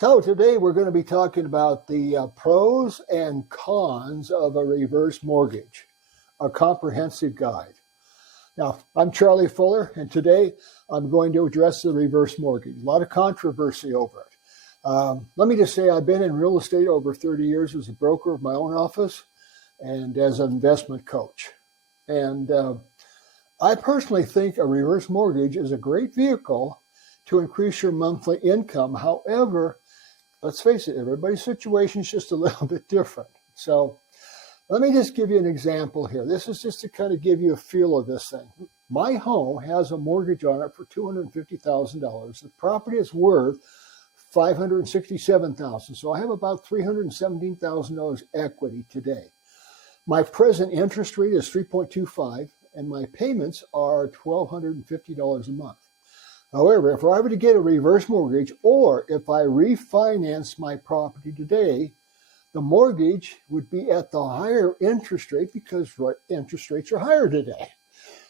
So today we're going to be talking about the pros and cons of a reverse mortgage, a comprehensive guide. Now, I'm Charlie Fuller, and today I'm going to address the reverse mortgage. A lot of controversy over it. Let me just say I've been in real estate over 30 years as a broker of my own office and as an investment coach. And I personally think a reverse mortgage is a great vehicle to increase your monthly income. However, let's face it, everybody's situation is just a little bit different. So let me just give you an example here. This is just to kind of give you a feel of this thing. My home has a mortgage on it for $250,000. The property is worth $567,000. So I have about $317,000 equity today. My present interest rate is 3.25, and my payments are $1,250 a month. However, if I were to get a reverse mortgage, or if I refinance my property today, the mortgage would be at the higher interest rate because interest rates are higher today.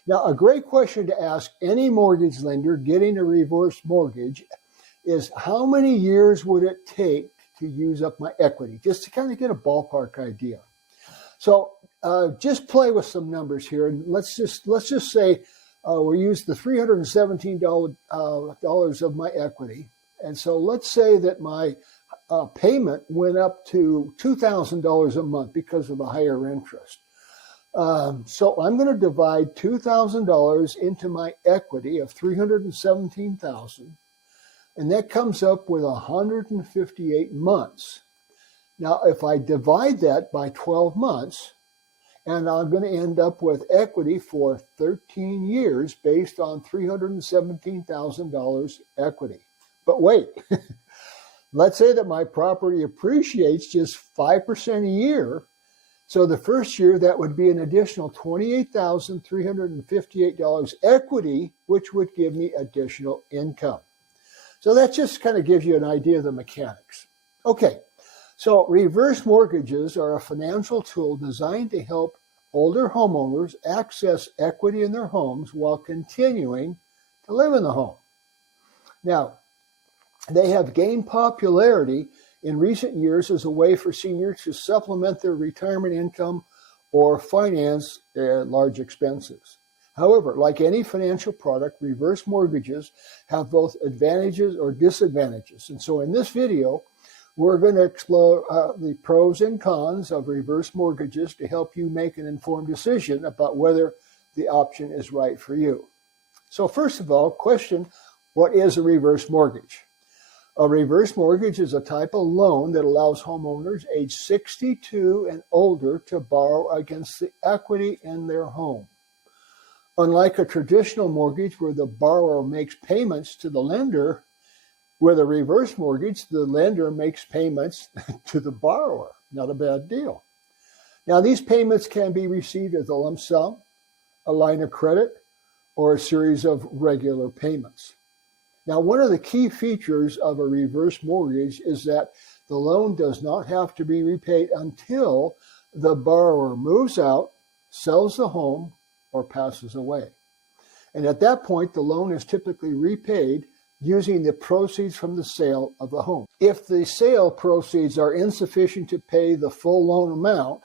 Now, a great question to ask any mortgage lender getting a reverse mortgage is how many years would it take to use up my equity, just to kind of get a ballpark idea. So just play with some numbers here, and let's just say we use the $317 of my equity. And so let's say that my payment went up to $2,000 a month because of the higher interest. So I'm going to divide $2,000 into my equity of $317,000, and that comes up with 158 months. Now, if I divide that by 12 months, and I'm going to end up with equity for 13 years based on $317,000 equity. But wait, let's say that my property appreciates just 5% a year. So the first year, that would be an additional $28,358 equity, which would give me additional income. So that just kind of gives you an idea of the mechanics. Okay. So reverse mortgages are a financial tool designed to help older homeowners access equity in their homes while continuing to live in the home. Now, they have gained popularity in recent years as a way for seniors to supplement their retirement income or finance large expenses. However, like any financial product, reverse mortgages have both advantages or disadvantages. And so in this video, we're going to explore the pros and cons of reverse mortgages to help you make an informed decision about whether the option is right for you. So first of all, question, what is a reverse mortgage? A reverse mortgage is a type of loan that allows homeowners age 62 and older to borrow against the equity in their home. Unlike a traditional mortgage where the borrower makes payments to the lender, with a reverse mortgage, the lender makes payments to the borrower. Not a bad deal. Now, these payments can be received as a lump sum, a line of credit, or a series of regular payments. Now, one of the key features of a reverse mortgage is that the loan does not have to be repaid until the borrower moves out, sells the home, or passes away. And at that point, the loan is typically repaid using the proceeds from the sale of the home. If the sale proceeds are insufficient to pay the full loan amount,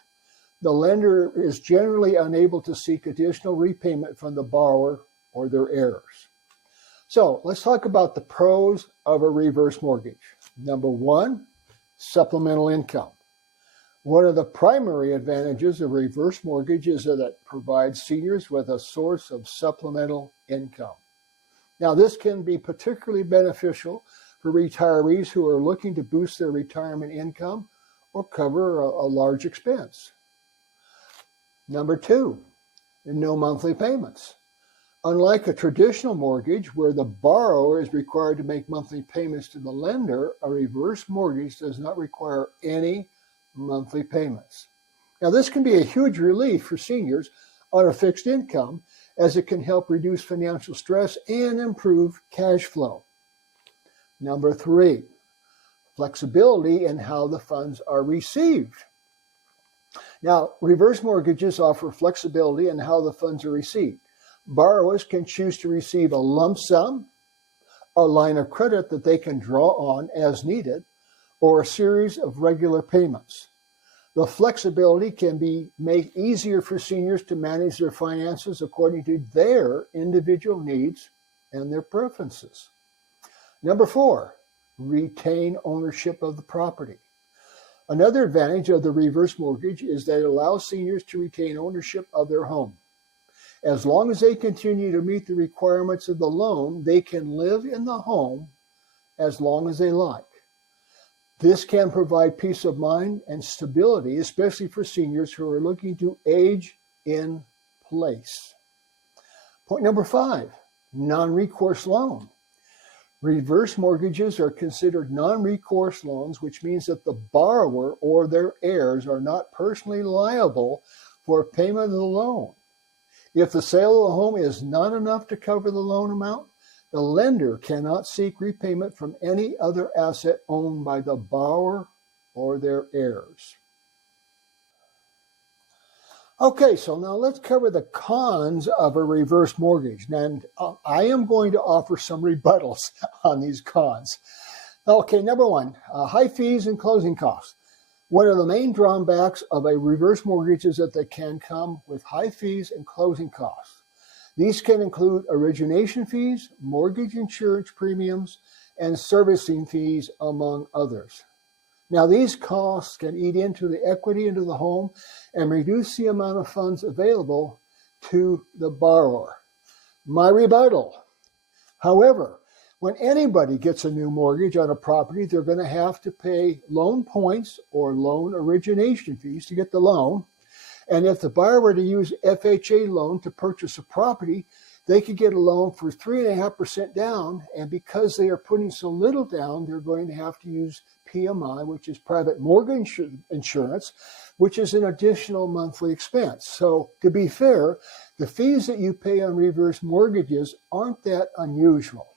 the lender is generally unable to seek additional repayment from the borrower or their heirs. So let's talk about the pros of a reverse mortgage. Number one, supplemental income. One of the primary advantages of reverse mortgage is that it provides seniors with a source of supplemental income. Now, this can be particularly beneficial for retirees who are looking to boost their retirement income or cover a large expense. Number two, no monthly payments. Unlike a traditional mortgage where the borrower is required to make monthly payments to the lender, a reverse mortgage does not require any monthly payments. Now, this can be a huge relief for seniors on a fixed income, as it can help reduce financial stress and improve cash flow. Number three, flexibility in how the funds are received. Now, reverse mortgages offer flexibility in how the funds are received. Borrowers can choose to receive a lump sum, a line of credit that they can draw on as needed, or a series of regular payments. The flexibility can be made easier for seniors to manage their finances according to their individual needs and their preferences. Number 4, retain ownership of the property. Another advantage of the reverse mortgage is that it allows seniors to retain ownership of their home. As long as they continue to meet the requirements of the loan, they can live in the home as long as they like. This can provide peace of mind and stability, especially for seniors who are looking to age in place. Point number 5, non-recourse loan. Reverse mortgages are considered non-recourse loans, which means that the borrower or their heirs are not personally liable for payment of the loan. If the sale of the home is not enough to cover the loan amount, the lender cannot seek repayment from any other asset owned by the borrower or their heirs. Okay, so now let's cover the cons of a reverse mortgage. And I am going to offer some rebuttals on these cons. Okay, number 1, high fees and closing costs. One of the main drawbacks of a reverse mortgage is that they can come with high fees and closing costs. These can include origination fees, mortgage insurance premiums, and servicing fees, among others. Now, these costs can eat into the equity into the home and reduce the amount of funds available to the borrower. My rebuttal. However, when anybody gets a new mortgage on a property, they're going to have to pay loan points or loan origination fees to get the loan. And if the buyer were to use FHA loan to purchase a property, they could get a loan for 3.5% down. And because they are putting so little down, they're going to have to use PMI, which is private mortgage insurance, which is an additional monthly expense. So to be fair, the fees that you pay on reverse mortgages aren't that unusual.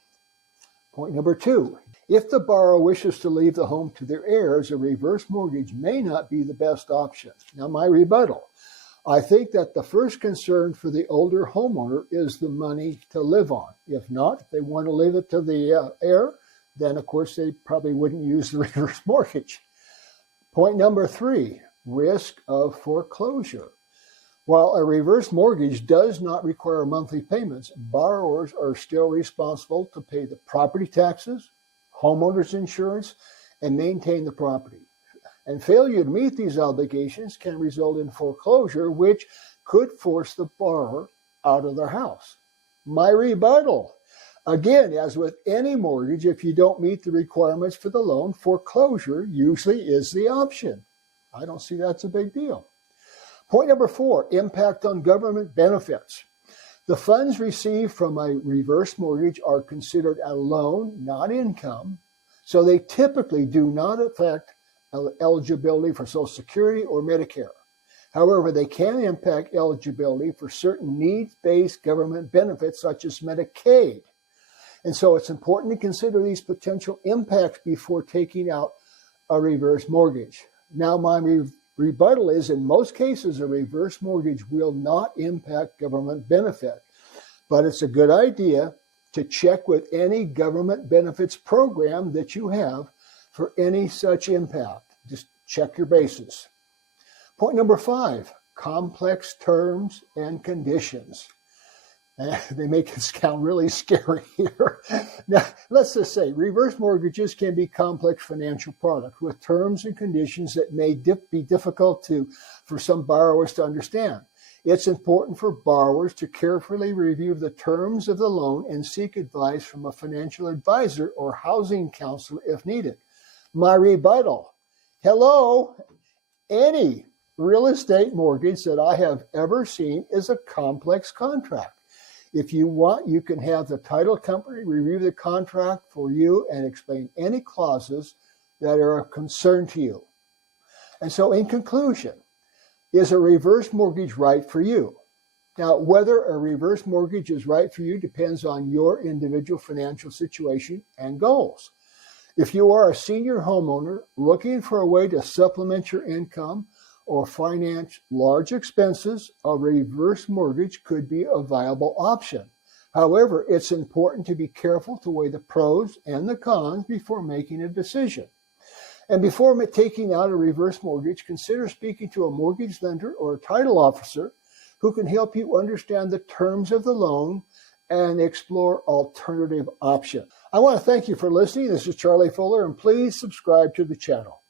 Point number 2, if the borrower wishes to leave the home to their heirs, a reverse mortgage may not be the best option. Now, my rebuttal. I think that the first concern for the older homeowner is the money to live on. If not, if they want to leave it to the heir, then of course they probably wouldn't use the reverse mortgage. Point number 3, risk of foreclosure. While a reverse mortgage does not require monthly payments, borrowers are still responsible to pay the property taxes, homeowners insurance, and maintain the property. And failure to meet these obligations can result in foreclosure, which could force the borrower out of their house. My rebuttal. Again, as with any mortgage, if you don't meet the requirements for the loan, foreclosure usually is the option. I don't see that's a big deal. Point number 4, impact on government benefits. The funds received from a reverse mortgage are considered a loan, not income, so they typically do not affect eligibility for Social Security or Medicare. However, they can impact eligibility for certain needs-based government benefits such as Medicaid. And so it's important to consider these potential impacts before taking out a reverse mortgage. Now, my rebuttal is, in most cases, a reverse mortgage will not impact government benefit, but it's a good idea to check with any government benefits program that you have for any such impact. Just check your bases. Point number 5, complex terms and conditions. They make it sound really scary here. Now, let's just say reverse mortgages can be complex financial products with terms and conditions that may be difficult for some borrowers to understand. It's important for borrowers to carefully review the terms of the loan and seek advice from a financial advisor or housing counselor if needed. My rebuttal. Hello, any real estate mortgage that I have ever seen is a complex contract. If you want, you can have the title company review the contract for you and explain any clauses that are of concern to you. And so in conclusion, is a reverse mortgage right for you? Now, whether a reverse mortgage is right for you depends on your individual financial situation and goals. If you are a senior homeowner looking for a way to supplement your income or finance large expenses, a reverse mortgage could be a viable option. However, it's important to be careful to weigh the pros and the cons before making a decision. And before taking out a reverse mortgage, consider speaking to a mortgage lender or a title officer who can help you understand the terms of the loan and explore alternative options. I want to thank you for listening. This is Charlie Fuller, and please subscribe to the channel.